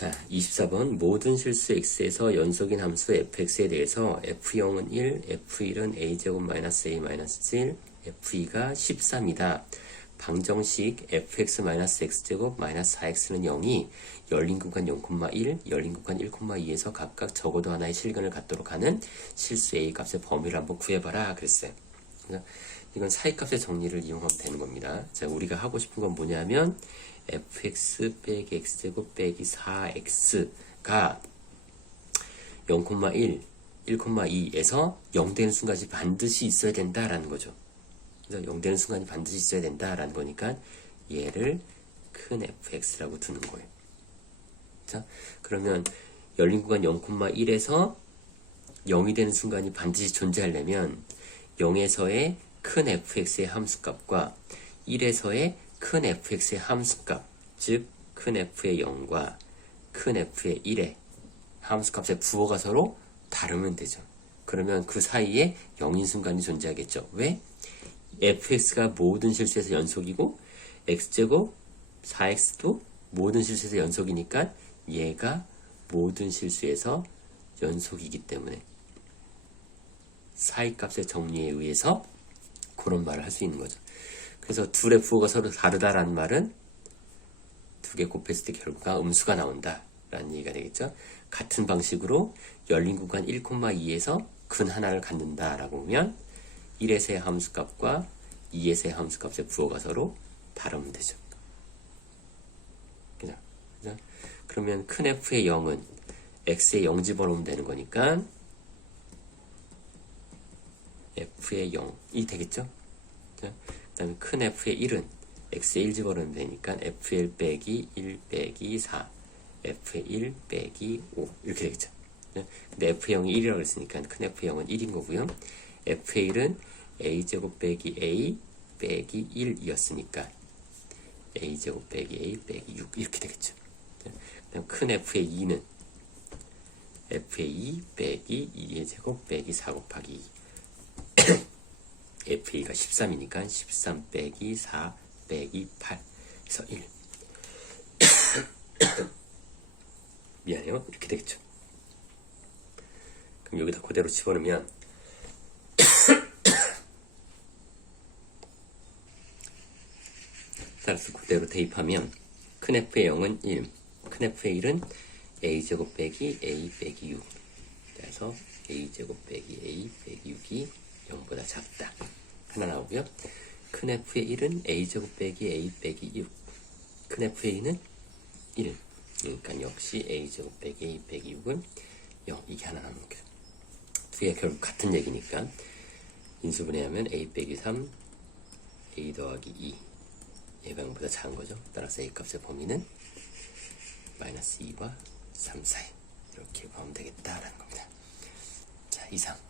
자, 24번 모든 실수 x에서 연속인 함수 fx에 대해서 f0은 1, f1은 a제곱 마이너스 a 마이너스 1, f2가 13이다. 방정식 fx 마이너스 x제곱 마이너스 4x는 0이 열린 구간 0,1, 열린 구간 1,2에서 각각 적어도 하나의 실근을 갖도록 하는 실수 a 값의 범위를 한번 구해봐라 그랬어요. 이건 사이값의 정리를 이용하면 되는 겁니다. 자, 우리가 하고 싶은 건 뭐냐면 fx 빼기 x제곱 빼기 4x가 0,1, 1,2에서 0 되는 순간이 반드시 있어야 된다라는 거죠. 그래서 0 되는 순간이 반드시 있어야 된다라는 거니까 얘를 큰 fx라고 두는 거예요. 자, 그러면 열린 구간 0,1에서 0이 되는 순간이 반드시 존재하려면 0에서의 큰 fx의 함수값과 1에서의 큰 fx의 함수값, 즉 큰 f의 0과 큰 f의 1의 함수값의 부호가 서로 다르면 되죠. 그러면 그 사이에 0인 순간이 존재하겠죠. 왜? fx가 모든 실수에서 연속이고 x제곱 4x도 모든 실수에서 연속이니까 얘가 모든 실수에서 연속이기 때문에 사이값의 정리에 의해서 그런 말을 할 수 있는 거죠. 그래서 둘의 부호가 서로 다르다라는 말은 두 개 곱했을 때 결과가 음수가 나온다. 라는 얘기가 되겠죠. 같은 방식으로 열린 구간 1,2에서 근 하나를 갖는다. 라고 하면 1에서의 함수값과 2에서의 함수값의 부호가 서로 다르면 되죠. 그죠? 그죠? 그러면 큰 F의 0은 X의 0 집어넣으면 되는 거니까 F의 0이 되겠죠? 그 다음에 큰 F의 1은 X의 1 집어넣으면 되니까 F1 빼기 1 빼기 4 F의 1 빼기 5 이렇게 되겠죠. 네? 근데 F의 0이 1이라고 했으니까 큰 F의 0은 1인 거고요. F의 1은 A제곱 빼기 A 빼기 1이었으니까 A제곱 빼기 A 빼기 6 이렇게 되겠죠. 네? 그다음 큰 F의 2는 F의 2 빼기 2의 제곱 빼기 4 곱하기 2 FA가 13이니까 13 빼기 4 빼기 8 그래서 1 미안해요. 이렇게 되겠죠. 그럼 여기다 그대로 집어넣으면 따라서 그대로 대입하면 큰 F의 0은 1, 큰 F의 1은 A제곱 빼기 A 빼기 6 그래서 A제곱 빼기 A 빼기 6이 0보다 작다. 하나 나오고요. 큰 F의 1은 A제곱 빼기 A 빼기 6. 큰 F의 2는 1. 그러니까 역시 A제곱 빼기 A 빼기 6은 0. 이게 하나 남은 거예요. 두 개가 결국 같은 얘기니까 인수분해하면 A 빼기 3, A 더하기 2. 얘가 0보다 작은 거죠. 따라서 A 값의 범위는 마이너스 2와 3 사이. 이렇게 구하면 되겠다라는 겁니다. 자, 이상.